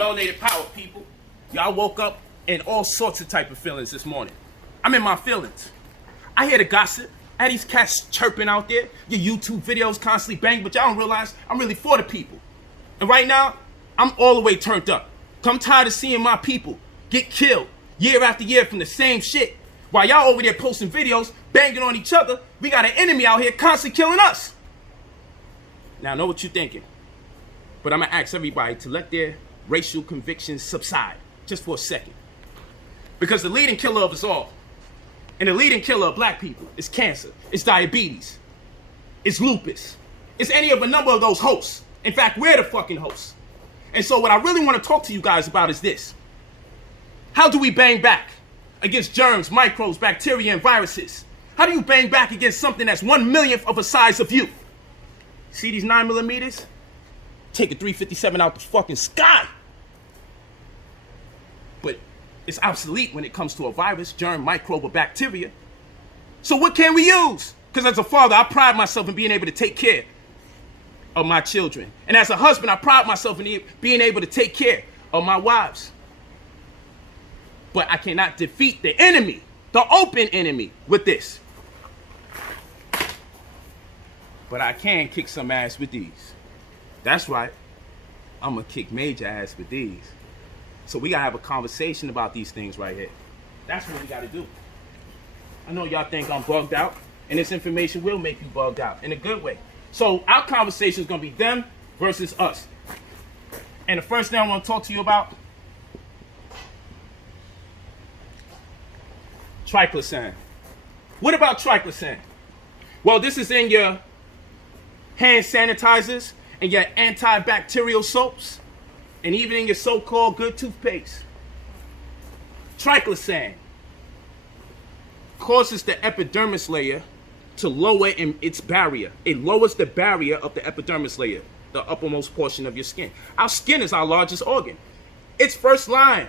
Melanated power, people. Y'all woke up in all sorts of type of feelings this morning. I'm in my feelings. I hear the gossip. I had these cats chirping out there. Your YouTube videos constantly bang, but y'all don't realize I'm really for the people. And right now, I'm all the way turned up. I'm tired of seeing my people get killed year after year from the same shit. While y'all over there posting videos, banging on each other, we got an enemy out here constantly killing us. Now, I know what you're thinking, but I'm going to ask everybody to let their racial convictions subside just for a second. Because the leading killer of us all, and the leading killer of black people, is cancer, it's diabetes, it's lupus, it's any of a number of those hosts. In fact, we're the fucking hosts. And so what I really want to talk to you guys about is this. How do we bang back against germs, microbes, bacteria, and viruses? How do you bang back against something that's 1/1,000,000th of a size of you? See these 9mm? Take a 357 out the fucking sky. But it's obsolete when it comes to a virus, germ, microbe, or bacteria. So what can we use? Because as a father, I pride myself in being able to take care of my children. And as a husband, I pride myself in being able to take care of my wives. But I cannot defeat the enemy, the open enemy, with this. But I can kick some ass with these. That's right. I'm gonna kick major ass with these. So we gotta have a conversation about these things right here. That's what we gotta do. I know y'all think I'm bugged out, and this information will make you bugged out in a good way. So our conversation is gonna be them versus us. And the first thing I wanna talk to you about, Triclosan. What about Triclosan? Well, this is in your hand sanitizers and your antibacterial soaps, and even in your so-called good toothpaste. Triclosan causes the epidermis layer to lower in its barrier. It lowers the barrier of the epidermis layer, the uppermost portion of your skin. Our skin is our largest organ. Its first line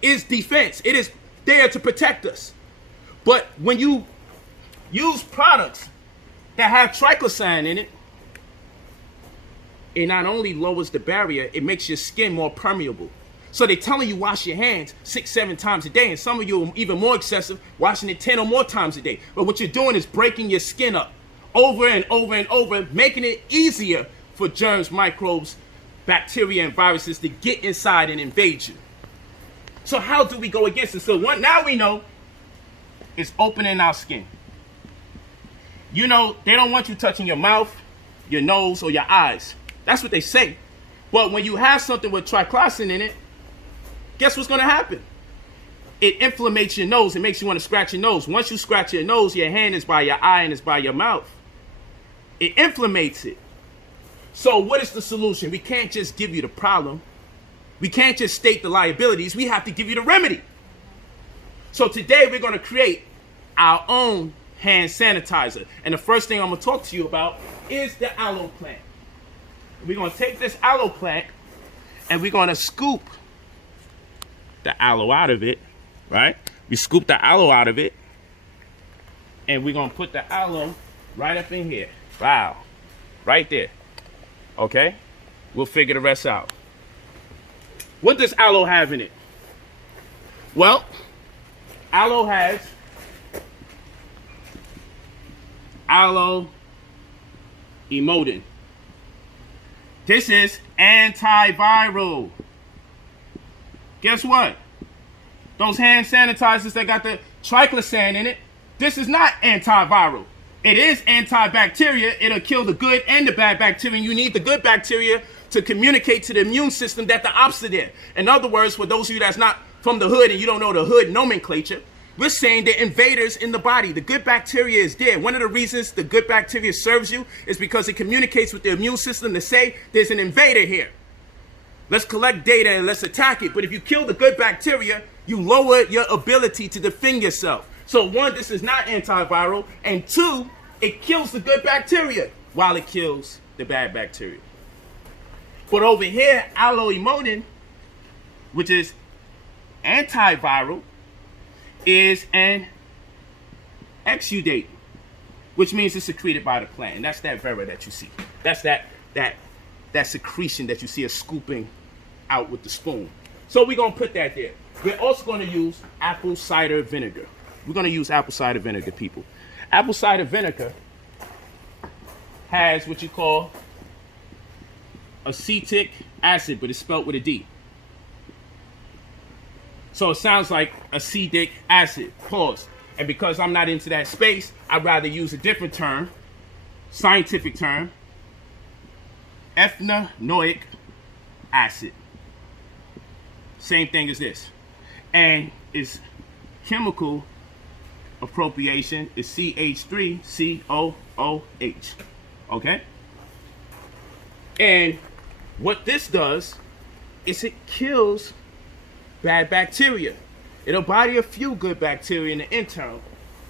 is defense. It is there to protect us. But when you use products that have triclosan in it, it not only lowers the barrier, it makes your skin more permeable. So they're telling you wash your hands 6-7 times a day, and some of you are even more excessive, washing it 10 or more times a day. But what you're doing is breaking your skin up over and over and over, making it easier for germs, microbes, bacteria, and viruses to get inside and invade you. So how do we go against it? So now we know it's opening our skin. You know, they don't want you touching your mouth, your nose, or your eyes. That's what they say. But when you have something with triclosan in it, guess what's going to happen? It inflammates your nose. It makes you want to scratch your nose. Once you scratch your nose, your hand is by your eye and it's by your mouth. It inflammates it. So what is the solution? We can't just give you the problem. We can't just state the liabilities. We have to give you the remedy. So today we're going to create our own hand sanitizer. And the first thing I'm going to talk to you about is the aloe plant. We're going to take this aloe plant and we're going to scoop the aloe out of it, right? We scoop the aloe out of it and we're going to put the aloe right up in here. Wow. Right there. Okay? We'll figure the rest out. What does aloe have in it? Well, aloe has aloe emodin. This is antiviral. Guess what? Those hand sanitizers that got the triclosan in it, this is not antiviral. It is antibacterial. It'll kill the good and the bad bacteria. You need the good bacteria to communicate to the immune system that the opposite there. In other words, for those of you that's not from the hood and you don't know the hood nomenclature, we're saying they're invaders in the body. The good bacteria is there. One of the reasons the good bacteria serves you is because it communicates with the immune system to say there's an invader here. Let's collect data and let's attack it. But if you kill the good bacteria, you lower your ability to defend yourself. So one, this is not antiviral. And two, it kills the good bacteria while it kills the bad bacteria. But over here, aloe emodin, which is antiviral, is an exudate, which means it's secreted by the plant. And that's that vera that you see. That's that secretion that you see us scooping out with the spoon. So we're going to put that there. We're also going to use apple cider vinegar. We're going to use apple cider vinegar, people. Apple cider vinegar has what you call acetic acid, but it's spelled with a D. So it sounds like acetic acid. Pause. And because I'm not into that space, I'd rather use a different term, scientific term, ethanoic acid. Same thing as this. And its chemical appropriation is CH3COOH. Okay? And what this does is it kills bad bacteria. It'll body a few good bacteria in the internal,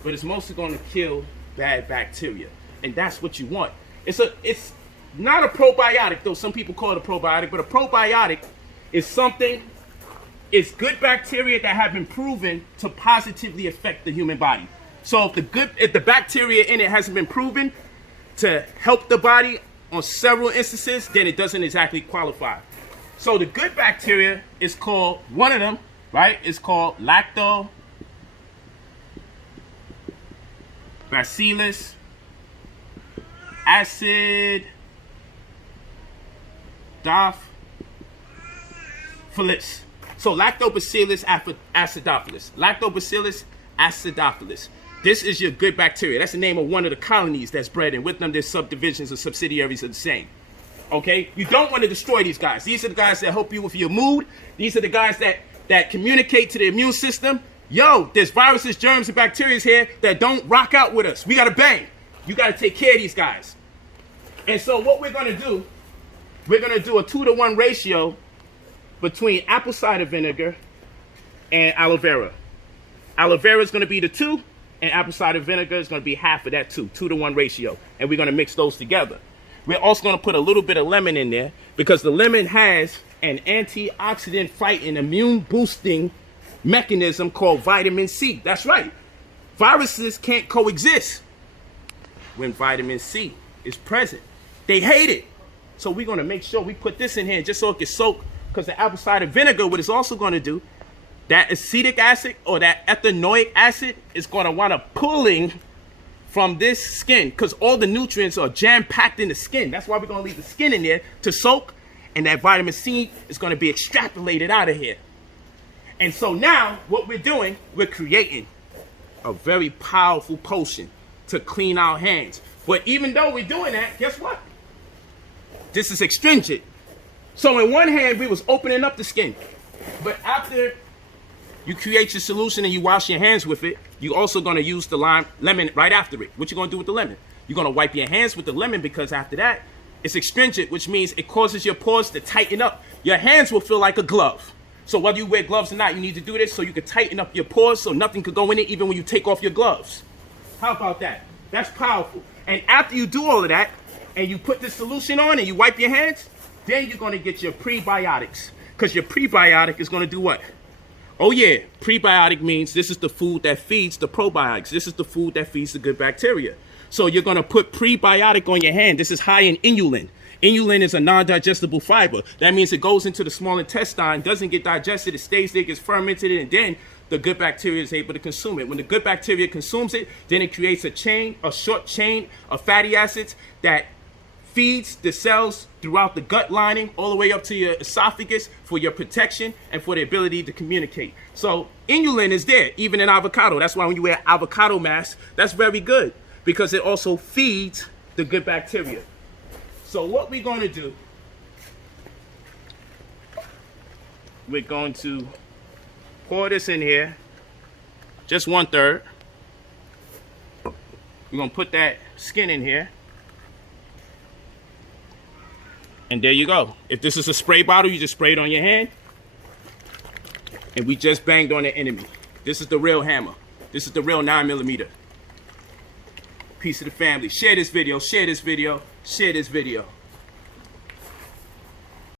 but it's mostly going to kill bad bacteria. And that's what you want. It's not a probiotic, though some people call it a probiotic, but a probiotic is something, it's good bacteria that have been proven to positively affect the human body. So if the bacteria in it hasn't been proven to help the body on several instances, then it doesn't exactly qualify. So the good bacteria is called, one of them, right, is called Lactobacillus acidophilus. So Lactobacillus acidophilus. Lactobacillus acidophilus. This is your good bacteria. That's the name of one of the colonies that's bred, and with them there's subdivisions or subsidiaries of the same. Okay? You don't want to destroy these guys. These are the guys that help you with your mood. These are the guys that communicate to the immune system. Yo, there's viruses, germs, and bacteria here that don't rock out with us. We got to bang. You got to take care of these guys. And so what we're going to do, we're going to do a 2-to-1 ratio between apple cider vinegar and aloe vera. Aloe vera is going to be the 2, and apple cider vinegar is going to be half of that 2-to-1 ratio. And we're going to mix those together. We're also going to put a little bit of lemon in there because the lemon has an antioxidant fighting immune boosting mechanism called vitamin C. That's right. Viruses can't coexist when vitamin C is present. They hate it. So we're going to make sure we put this in here just so it can soak, because the apple cider vinegar, what it's also going to do, that acetic acid or that ethanoic acid is going to want to pulling from this skin, because all the nutrients are jam-packed in the skin. That's why we're going to leave the skin in there to soak, and that vitamin C is going to be extrapolated out of here. And so now what we're doing, we're creating a very powerful potion to clean our hands. But even though we're doing that, guess what? This is astringent. So in one hand, we was opening up the skin. But after you create your solution and you wash your hands with it, you're also going to use the lemon right after it. What you going to do with the lemon? You're going to wipe your hands with the lemon, because after that, it's astringent, which means it causes your pores to tighten up. Your hands will feel like a glove. So whether you wear gloves or not, you need to do this so you can tighten up your pores so nothing could go in it even when you take off your gloves. How about that? That's powerful. And after you do all of that, and you put this solution on and you wipe your hands, then you're going to get your prebiotics. Because your prebiotic is going to do what? Oh yeah, prebiotic means this is the food that feeds the probiotics. This is the food that feeds the good bacteria. So you're going to put prebiotic on your hand. This is high in inulin. Inulin is a non-digestible fiber. That means it goes into the small intestine, doesn't get digested, it stays there, gets fermented, and then the good bacteria is able to consume it. When the good bacteria consumes it, then it creates a short chain of fatty acids that feeds the cells throughout the gut lining all the way up to your esophagus for your protection and for the ability to communicate. So inulin is there, even in avocado. That's why when you wear avocado mask, that's very good, because it also feeds the good bacteria. So what we're going to do, we're going to pour this in here, just 1/3. We're going to put that skin in here. And there you go. If this is a spray bottle, you just spray it on your hand. And we just banged on the enemy. This is the real hammer. This is the real 9mm. Peace of the family. Share this video, share this video, share this video.